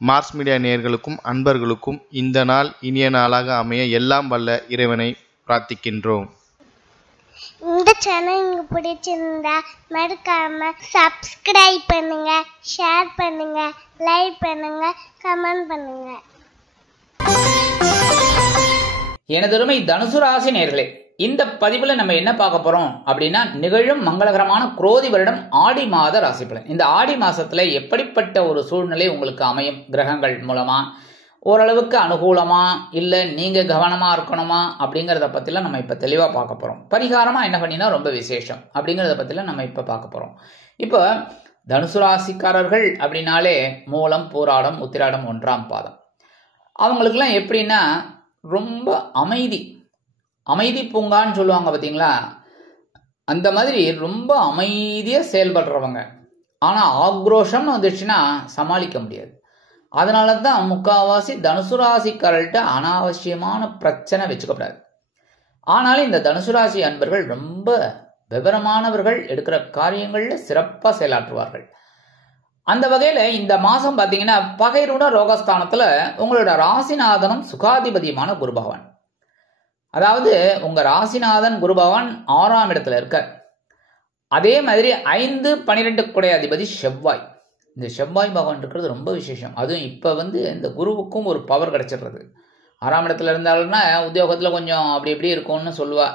Mars media நேயர்களுக்கும் அன்பர்களுக்கும் இந்த நாள் இனிய நாளாக அமைய எல்லாம் வல்ல இறைவனை பிரார்த்திக்கின்றோம். இந்த சேனல் உங்களுக்கு பிடிச்சிருந்தா மறக்காம சப்ஸ்கிரைப் பண்ணுங்க, ஷேர் பண்ணுங்க, லைக் பண்ணுங்க, கமெண்ட் பண்ணுங்க. எனதருமை தனுசு ராசி நேயர்களே, இந்த பதிவுல நம்ம என்ன பார்க்க போறோம் அப்படின்னா, நிகழும் மங்களகரமான குரோதி வருடம் ஆடி மாத ராசி பலன். இந்த ஆடி மாசத்துல எப்படிப்பட்ட ஒரு சூழ்நிலை உங்களுக்கு அமையும், கிரகங்கள் மூலமா ஓரளவுக்கு அனுகூலமா இல்ல நீங்க கவனமா இருக்கணுமா அப்படிங்கறத பத்திலாம் நம்ம இப்ப தெளிவா பார்க்க போறோம். பரிகாரமா என்ன பண்ணினா ரொம்ப விசேஷம் அப்படிங்கறத பத்திலாம் நம்ம இப்ப பார்க்க போறோம். இப்போ தனுசு ராசிக்காரர்கள் அப்படின்னாலே மூலம், பூராடம், உத்திராடம் 1ஆம் பாதம். அவங்களுக்குலாம் எப்படின்னா ரொம்ப அமைதி பூங்கான்னு சொல்லுவாங்க பார்த்தீங்களா, அந்த மாதிரி ரொம்ப அமைதியா செயல்படுறவங்க. ஆனா ஆக்ரோஷம் வந்துச்சுன்னா சமாளிக்க முடியாது. அதனால தான் முக்காவாசி தனுசு ராசிக்காரர்கிட்ட அனாவசியமான பிரச்சனை வச்சுக்கப்படாது. ஆனாலும் இந்த தனுசு ராசி அன்பர்கள் ரொம்ப விவரமானவர்கள், எடுக்கிற காரியங்கள்ல சிறப்பா செயலாற்றுவார்கள். அந்த வகையில இந்த மாசம் பாத்தீங்கன்னா பகைருண ரோகஸ்தானத்துல உங்களோட ராசிநாதனும் சுகாதிபதியுமான குரு பகவான், அதாவது உங்க ராசிநாதன் குரு பகவான் 6ஆம் இடத்துல இருக்கார். அதே மாதிரி 5, 12 குடை அதிபதி செவ்வாய். இந்த செவ்வாய் பகவான் இருக்கிறது ரொம்ப விசேஷம். அதுவும் இப்ப இந்த குருவுக்கும் ஒரு பவர் கிடைச்சிடுறது. 6ஆம் இடத்துல இருந்தாலும்னா உத்தியோகத்துல கொஞ்சம் அப்படி இப்படி இருக்கும்னு சொல்லுவா.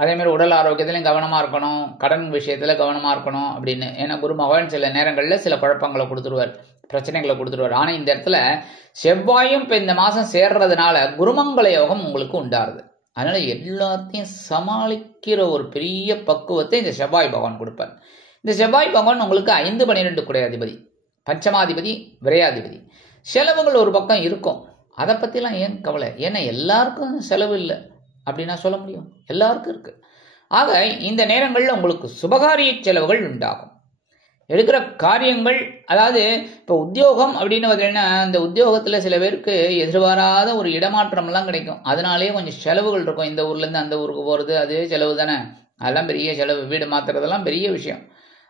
அதே மாதிரி உடல் ஆரோக்கியத்திலையும் கவனமா இருக்கணும், கடன் விஷயத்துல கவனமா இருக்கணும் அப்படின்னு. ஏன்னா குரு பகவான் சில நேரங்கள்ல சில குழப்பங்களை கொடுத்துருவார், பிரச்சனைகளை கொடுத்துருவார். ஆனா இந்த இடத்துல செவ்வாயும் இப்ப இந்த மாசம் சேர்றதுனால குருமங்கள யோகம் உங்களுக்கு உண்டாருது. அதனால எல்லாத்தையும் சமாளிக்கிற ஒரு பெரிய பக்குவத்தை இந்த செவ்வாய் பகவான் கொடுப்பார். இந்த செவ்வாய் பகவான் உங்களுக்கு 5, 12 குடை அதிபதி, பஞ்சமாதிபதி, விரையாதிபதி. செலவுகள் ஒரு பக்கம் இருக்கும், அதை பத்திலாம் ஏன் கவலை? ஏன்னா எல்லாருக்கும் செலவு இல்லை அப்படின்னா சொல்ல முடியும், எல்லாருக்கும் இருக்கு. ஆக இந்த நேரங்கள்ல உங்களுக்கு சுபகாரிய செலவுகள் உண்டாகும். எடுக்கிற காரியங்கள், அதாவது இப்ப உத்தியோகம் அப்படின்னு பார்த்தீங்கன்னா இந்த உத்தியோகத்துல சில பேருக்கு எதிர்பாராத ஒரு இடமாற்றம் எல்லாம் கிடைக்கும். அதனாலேயே கொஞ்சம் செலவுகள் இருக்கும். இந்த ஊர்ல இருந்து அந்த ஊருக்கு போறது அதே செலவு தானே, அதெல்லாம் பெரிய செலவு. வீடு மாத்துறதெல்லாம் பெரிய விஷயம்.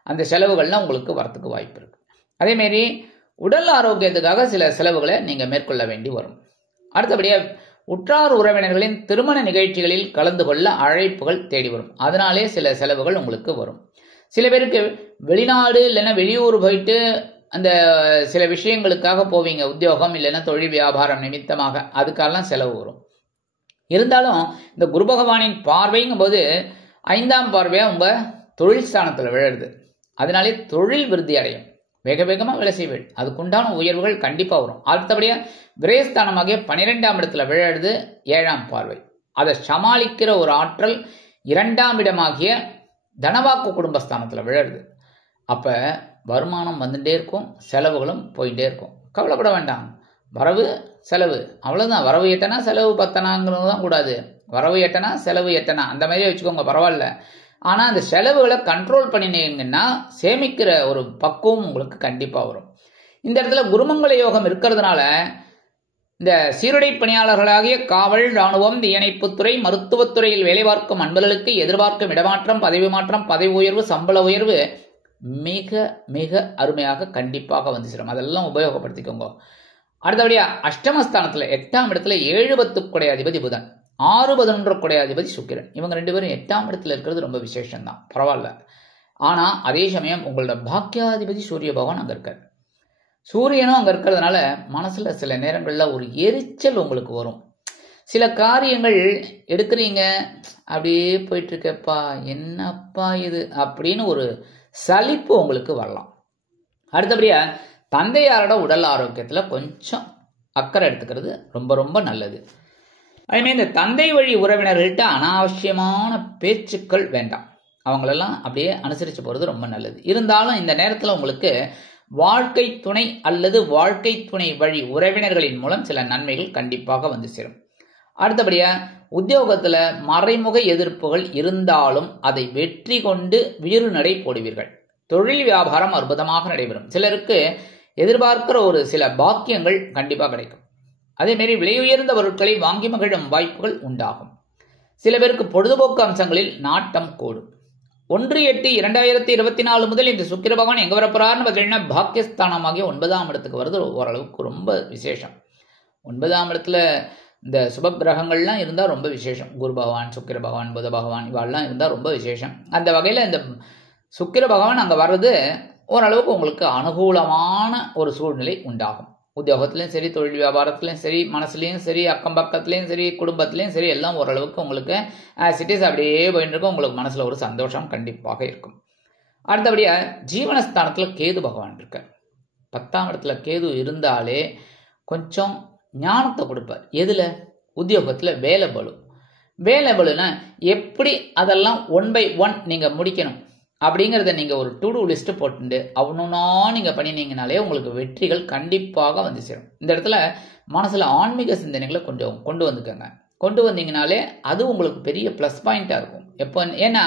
அந்த செலவுகள்லாம் உங்களுக்கு வரத்துக்கு வாய்ப்பு இருக்கு. அதே மாதிரி உடல் ஆரோக்கியத்துக்காக சில செலவுகளை நீங்க மேற்கொள்ள வேண்டி வரும். அடுத்தபடியா உற்றார் உறவினர்களின் திருமண நிகழ்ச்சிகளில் கலந்து கொள்ள அழைப்புகள் தேடி வரும். அதனாலே சில செலவுகள் உங்களுக்கு வரும். சில பேருக்கு வெளிநாடு இல்லைன்னா வெளியூர் போயிட்டு அந்த சில விஷயங்களுக்காக போவீங்க, உத்தியோகம் இல்லைன்னா தொழில் வியாபாரம் நிமித்தமாக, அதுக்கெல்லாம் செலவு வரும். இருந்தாலும் இந்த குரு பகவானின் பார்வைங்கும் போது 5ஆம் பார்வையா உங்க தொழில் ஸ்தானத்துல விழுது. அதனாலே தொழில் விருத்தி அடையும், வேக வேகமா வேலை செய்வீர்கள், அதுக்குண்டான உயர்வுகள் கண்டிப்பா வரும். அடுத்தபடியா விரயஸ்தானமாகிய 12ஆம் இடத்துல விழுது 7ஆம் பார்வை. அதை சமாளிக்கிற ஒரு ஆற்றல் 2ஆம் இடமாகிய தனவாக்கு குடும்பஸ்தானத்துல விழுது. அப்ப வருமானம் வந்துட்டே இருக்கும், செலவுகளும் போயிட்டே இருக்கும். கவலைப்பட வேண்டாம், வரவு செலவு அவ்வளவுதான். வரவு எட்டனா செலவு பத்தனாங்கிறது தான் கூடாது, வரவு எட்டனா செலவு எட்டனா அந்த மாதிரியே வச்சுக்கோங்க, பரவாயில்ல. ஆனா அந்த செலவுகளை கண்ட்ரோல் பண்ணினீங்கன்னா சேமிக்கிற ஒரு பக்குவம் உங்களுக்கு கண்டிப்பா வரும். இந்த இடத்துல குருமங்கள யோகம் இருக்கிறதுனால இந்த சீருடை பணியாளர்களாகிய காவல், இராணுவம், தீயணைப்புத்துறை, மருத்துவத்துறையில் வேலை பார்க்கும் அன்பர்களுக்கு எதிர்பார்க்கும் இடமாற்றம், பதவி மாற்றம், பதவி உயர்வு, சம்பள உயர்வு மிக மிக அருமையாக கண்டிப்பாக வந்து சேரும். அதெல்லாம் உபயோகப்படுத்திக்கோங்க. அடுத்தபடியா அஷ்டமஸ்தானத்துல 8ஆம் இடத்துல 7, 10 குடை அதிபதி புதன், 6, 11 குடை அதிபதி சுக்கிரன். இவங்க 2 பேரும் 8ஆம் இடத்துல இருக்கிறது ரொம்ப விசேஷம் தான், பரவாயில்ல. ஆனா அதே சமயம் உங்களோட பாக்கியாதிபதி சூரிய பகவான் அங்க இருக்கார். சூரியனும் அங்க இருக்கிறதுனால மனசுல சில நேரங்கள்ல ஒரு எரிச்சல் உங்களுக்கு வரும். சில காரியங்கள் எடுக்கிறீங்க, அப்படியே போயிட்டு இருக்கப்பா, என்னப்பா இது அப்படின்னு ஒரு சலிப்பு உங்களுக்கு வரலாம். அடுத்தபடியா தந்தையாரோட உடல் ஆரோக்கியத்துல கொஞ்சம் அக்கறை எடுத்துக்கிறது ரொம்ப ரொம்ப நல்லது. அதேமாதிரி இந்த தந்தை வழி உறவினர்கள்ட்ட அனாவசியமான பேச்சுக்கள் வேண்டாம், அவங்களெல்லாம் அப்படியே அனுசரிச்சு போறது ரொம்ப நல்லது. இருந்தாலும் இந்த நேரத்துல உங்களுக்கு வாழ்க்கை துணை அல்லது வாழ்க்கை துணை வழி உறவினர்களின் மூலம் சில நன்மைகள் கண்டிப்பாக வந்து சேரும். அடுத்தபடியா உத்தியோகத்துல மறைமுக எதிர்ப்புகள் இருந்தாலும் அதை வெற்றி கொண்டு வீறு நடை போடுவீர்கள். தொழில் வியாபாரம் அற்புதமாக நடைபெறும். சிலருக்கு எதிர்பார்க்கிற ஒரு சில பாக்கியங்கள் கண்டிப்பா கிடைக்கும். அதே மாதிரி விலையுயர்ந்த பொருட்களை வாங்கி மகிழும் வாய்ப்புகள் உண்டாகும். சில பேருக்கு பொழுதுபோக்கு அம்சங்களில் நாட்டம் கூடும். 1/8/2024 முதல் இந்த சுக்கிர பகவான் எங்க வரப்போறாருன்னு பார்த்தீங்கன்னா பாக்கியஸ்தானமாகிய 9ஆம் இடத்துக்கு வருது. ஓரளவுக்கு ரொம்ப விசேஷம். 9ஆம் இடத்துல இந்த சுப கிரகங்கள்லாம் இருந்தால் ரொம்ப விசேஷம். குரு பகவான், சுக்கிர பகவான், புத பகவான் இவாள்லாம் இருந்தால் ரொம்ப விசேஷம். அந்த வகையில் இந்த சுக்கிர பகவான் அங்கே வர்றது ஓரளவுக்கு உங்களுக்கு அனுகூலமான ஒரு சூழ்நிலை உண்டாகும். உத்தியோகத்துலையும் சரி, தொழில் வியாபாரத்துலையும் சரி, மனசுலையும் சரி, அக்கம் பக்கத்துலையும் சரி, குடும்பத்துலையும் சரி, எல்லாம் ஓரளவுக்கு உங்களுக்கு சிட்டிஸ் அப்படியே போயிட்டு இருக்கும். உங்களுக்கு மனசில் ஒரு சந்தோஷம் கண்டிப்பாக இருக்கும். அடுத்தபடியாக ஜீவனஸ்தானத்தில் கேது பகவான் இருக்கார். 10ஆம் இடத்துல கேது இருந்தாலே கொஞ்சம் ஞானத்தை கொடுப்பார். எதில்? உத்தியோகத்தில் வேலை பளு. வேலை பளுனா எப்படி அதெல்லாம் 1 by 1 நீங்கள் முடிக்கணும் அப்படிங்கிறத நீங்கள் ஒரு டு டூ லிஸ்ட்டு போட்டுட்டு அவனுன்னா நீங்கள் பண்ணினீங்கனாலே உங்களுக்கு வெற்றிகள் கண்டிப்பாக வந்து சேரும். இந்த இடத்துல மனசில் ஆன்மீக சிந்தனைகளை கொஞ்சம் கொண்டு வந்துக்கோங்க. கொண்டு வந்தீங்கனாலே அது உங்களுக்கு பெரிய ப்ளஸ் பாயிண்ட்டாக இருக்கும். எப்போ? ஏன்னா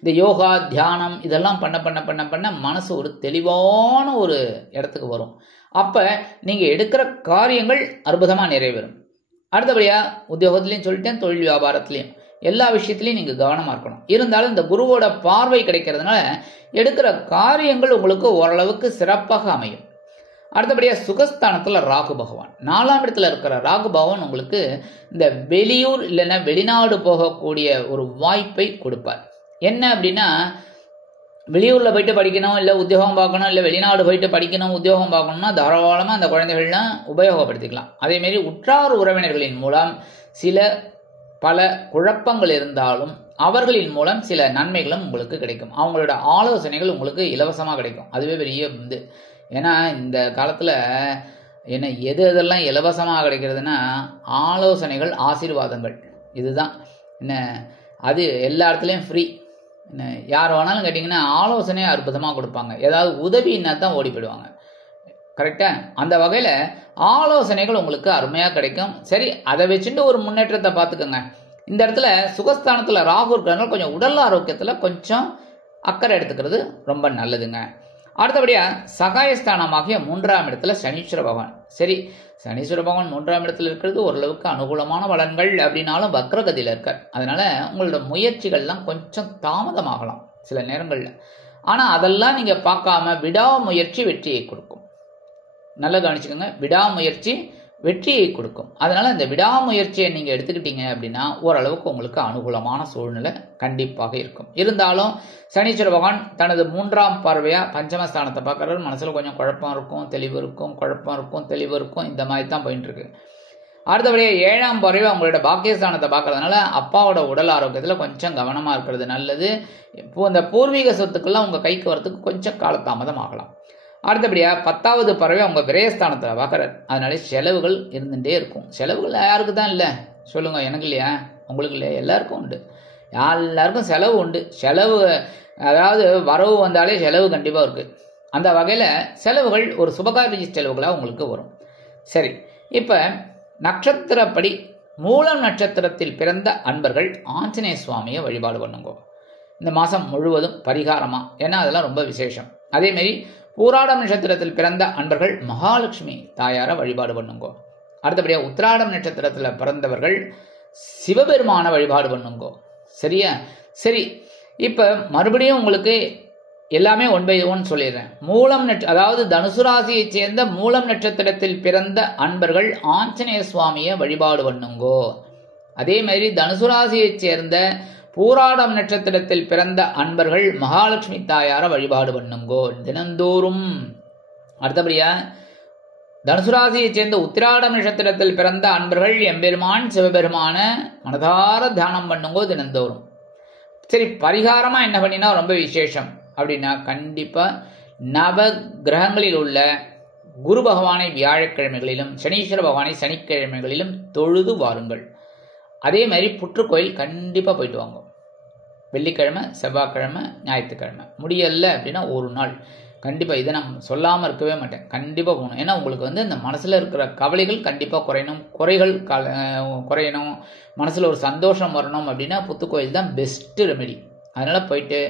இந்த யோகா, தியானம் இதெல்லாம் பண்ண பண்ண பண்ண பண்ண மனசு ஒரு தெளிவான ஒரு இடத்துக்கு வரும். அப்போ நீங்கள் எடுக்கிற காரியங்கள் அற்புதமாக நிறைவேறும். அடுத்தபடியாக உத்தியோகத்துலேயும் சொல்லிட்டேன், தொழில் வியாபாரத்துலேயும் எல்லா விஷயத்துலையும் நீங்கள் கவனமாக இருக்கணும். இருந்தாலும் இந்த குருவோட பார்வை கிடைக்கிறதுனால எடுக்கிற காரியங்கள் உங்களுக்கு ஓரளவுக்கு சிறப்பாக அமையும். அடுத்தபடியாக சுகஸ்தானத்தில் ராகு பகவான், 4ஆம் இடத்துல இருக்கிற ராகு பகவான் உங்களுக்கு இந்த வெளியூர் இல்லைன்னா வெளிநாடு போகக்கூடிய ஒரு வாய்ப்பை கொடுப்பார். என்ன அப்படின்னா, வெளியூரில் போயிட்டு படிக்கணும், இல்லை உத்தியோகம் பார்க்கணும், இல்லை வெளிநாடு போயிட்டு படிக்கணும், உத்தியோகம் பார்க்கணும்னா தாராளமாக அந்த குழந்தைகள்லாம் உபயோகப்படுத்திக்கலாம். அதேமாரி உற்றார் உறவினர்களின் மூலம் பல குழப்பங்கள் இருந்தாலும் அவர்களின் மூலம் சில நன்மைகளும் உங்களுக்கு கிடைக்கும். அவங்களோட ஆலோசனைகள் உங்களுக்கு இலவசமாக கிடைக்கும். அதுவே பெரிய இது. ஏன்னா இந்த காலத்தில் என்ன எதெல்லாம் இலவசமாக கிடைக்கிறதுனா ஆலோசனைகள், ஆசீர்வாதங்கள், இதுதான். என்ன அது எல்லா இடத்துலையும் ஃப்ரீ. என்ன யார் வேணாலும் கேட்டிங்கன்னா ஆலோசனை அற்புதமாக கொடுப்பாங்க. ஏதாவது உதவின்னா தான் ஓடி போயிடுவாங்க. கரெக்டாக? அந்த வகையில் ஆலோசனைகள் உங்களுக்கு அருமையாக கிடைக்கும். சரி, அதை வச்சுட்டு ஒரு முன்னேற்றத்தை பார்த்துக்கோங்க. இந்த இடத்துல சுகஸ்தானத்தில் ராகு இருக்கிறதுனால கொஞ்சம் உடல் ஆரோக்கியத்தில் கொஞ்சம் அக்கறை எடுத்துக்கிறது ரொம்ப நல்லதுங்க. அடுத்தபடியாக சகாயஸ்தானமாகிய 3ஆம் இடத்துல சனீஸ்வர பகவான். சரி, சனீஸ்வர பகவான் 3ஆம் இடத்துல இருக்கிறது ஓரளவுக்கு அனுகூலமான பலன்கள் அப்படின்னாலும் வக்ரகதியில் இருக்கார். அதனால உங்களோட முயற்சிகள்லாம் கொஞ்சம் தாமதமாகலாம் சில நேரங்களில். ஆனால் அதெல்லாம் நீங்கள் பார்க்காம விடாமுயற்சி வெற்றியை கொடுக்கும். நல்லா கவனிச்சுக்கோங்க, விடாமுயற்சி வெற்றியை கொடுக்கும். அதனால இந்த விடாமுயற்சியை நீங்கள் எடுத்துக்கிட்டீங்க அப்படின்னா ஓரளவுக்கு உங்களுக்கு அனுகூலமான சூழ்நிலை கண்டிப்பாக இருக்கும். இருந்தாலும் சனீஸ்வர பகவான் தனது 3ஆம் பார்வையாக பஞ்சமஸ்தானத்தை பார்க்குறது மனசில் கொஞ்சம் குழப்பம் இருக்கும், தெளிவு இருக்கும், குழப்பம் இருக்கும், தெளிவு இருக்கும், இந்த மாதிரி தான் போயிட்டு இருக்கு. அடுத்தபடியாக 7ஆம் பார்வையாக உங்களோட பாக்கியஸ்தானத்தை பார்க்கறதுனால அப்பாவோட உடல் ஆரோக்கியத்தில் கொஞ்சம் கவனமாக இருக்கிறது நல்லது. இப்போ இந்த பூர்வீக சொத்துக்கள்லாம் உங்கள் கைக்கு வரத்துக்கு கொஞ்சம் காலதாமதம் ஆகலாம். அடுத்தபடியாக 10ஆவது பறவை உங்கள் விரயஸ்தானத்தில் பார்க்குறாரு. அதனால செலவுகள் இருந்துகிட்டே இருக்கும். செலவுகள் யாருக்கு தான் இல்லை சொல்லுங்கள்? எனக்கு இல்லையா? உங்களுக்கு இல்லையா? எல்லாருக்கும் உண்டு. எல்லாருக்கும் செலவு உண்டு. செலவு அதாவது வரவு வந்தாலே செலவு கண்டிப்பாக இருக்குது. அந்த வகையில் செலவுகள் ஒரு சுபகாரிய செலவுகளாக உங்களுக்கு வரும். சரி, இப்போ நட்சத்திரப்படி மூலம் நட்சத்திரத்தில் பிறந்த அன்பர்கள் ஆஞ்சநேய சுவாமியை வழிபாடு பண்ணுங்க இந்த மாதம் முழுவதும் பரிகாரமாக. ஏன்னா அதெல்லாம் ரொம்ப விசேஷம். அதேமாரி பூராடம் நட்சத்திரத்தில் பிறந்த அன்பர்கள் மகாலட்சுமி தாயாரை வழிபாடு பண்ணுங்க. அடுத்தபடியாக உத்திராடம் நட்சத்திரத்தில் பிறந்தவர்கள் சிவபெருமான வழிபாடு பண்ணுங்க. சரியா? சரி, இப்போ மறுபடியும் உங்களுக்கு எல்லாமே 1 by 1 சொல்லிடுறேன். மூலம் அதாவது தனுசு ராசியை சேர்ந்த மூலம் நட்சத்திரத்தில் பிறந்த அன்பர்கள் ஆஞ்சநேய சுவாமியை வழிபாடு பண்ணுங்கோ. அதே மாதிரி தனுசு ராசியை சேர்ந்த பூராடம் நட்சத்திரத்தில் பிறந்த அன்பர்கள் மகாலட்சுமி தாயார வழிபாடு பண்ணுங்கோ தினந்தோறும். அடுத்தபடியா தனுசு ராசியை சேர்ந்த உத்திராடம் நட்சத்திரத்தில் பிறந்த அன்பர்கள் எம்பெருமான் சிவபெருமான மனதார தியானம் பண்ணுங்கோ தினந்தோறும். சரி, பரிகாரமா என்ன பண்ணினா ரொம்ப விசேஷம் அப்படின்னா கண்டிப்பா நவ கிரகங்களில் உள்ள குரு பகவானை வியாழக்கிழமைகளிலும் சனீஸ்வர பகவானை சனிக்கிழமைகளிலும் தொழுது வாருங்கள். அதே மாதிரி புற்றுக்கோயில் கண்டிப்பாக போயிட்டு வாங்க. வெள்ளிக்கிழமை, செவ்வாய்க்கிழமை, ஞாயிற்றுக்கிழமை. முடியல அப்படின்னா ஒரு நாள் கண்டிப்பாக. இதை நான் சொல்லாமல் இருக்கவே மாட்டேன். கண்டிப்பாக போகணும். ஏன்னா உங்களுக்கு இந்த மனசில் இருக்கிற கவலைகள் கண்டிப்பாக குறையணும், குறைகள் குறையணும், மனசில் ஒரு சந்தோஷம் வரணும் அப்படின்னா புத்துக்கோயில் தான் பெஸ்ட்டு ரெமெடி. அதனால் போயிட்டு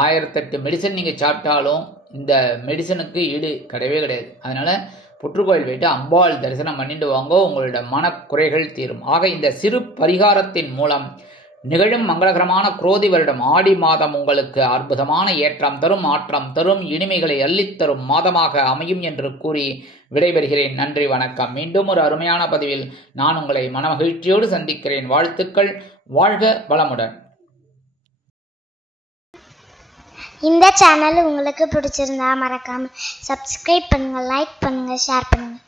1008 மெடிசன் நீங்கள் சாப்பிட்டாலும் இந்த மெடிசனுக்கு ஈடு கிடையவே கிடையாது. அதனால் புற்றுக்கோயில் போயிட்டு அம்பாள் தரிசனம் பண்ணிட்டு வாங்க, உங்களோட மனக்குறைகள் தீரும். ஆக இந்த சிறு பரிகாரத்தின் மூலம் நிகழும் மங்களகரமான குரோதி வருடம் ஆடி மாதம் உங்களுக்கு அற்புதமான ஏற்றம் தரும், மாற்றம் தரும், இனிமைகளை அள்ளித்தரும் மாதமாக அமையும் என்று கூறி விடைபெறுகிறேன். நன்றி, வணக்கம். மீண்டும் ஒரு அருமையான பதிவில் நான் உங்களை மனமகிழ்ச்சியோடு சந்திக்கிறேன். வாழ்த்துக்கள். வாழ்க வளமுடன். இந்த சேனல் உங்களுக்கு பிடிச்சிருந்தா மறக்காம சப்ஸ்கிரைப் பண்ணுங்க, லைக் பண்ணுங்க, ஷேர் பண்ணுங்க.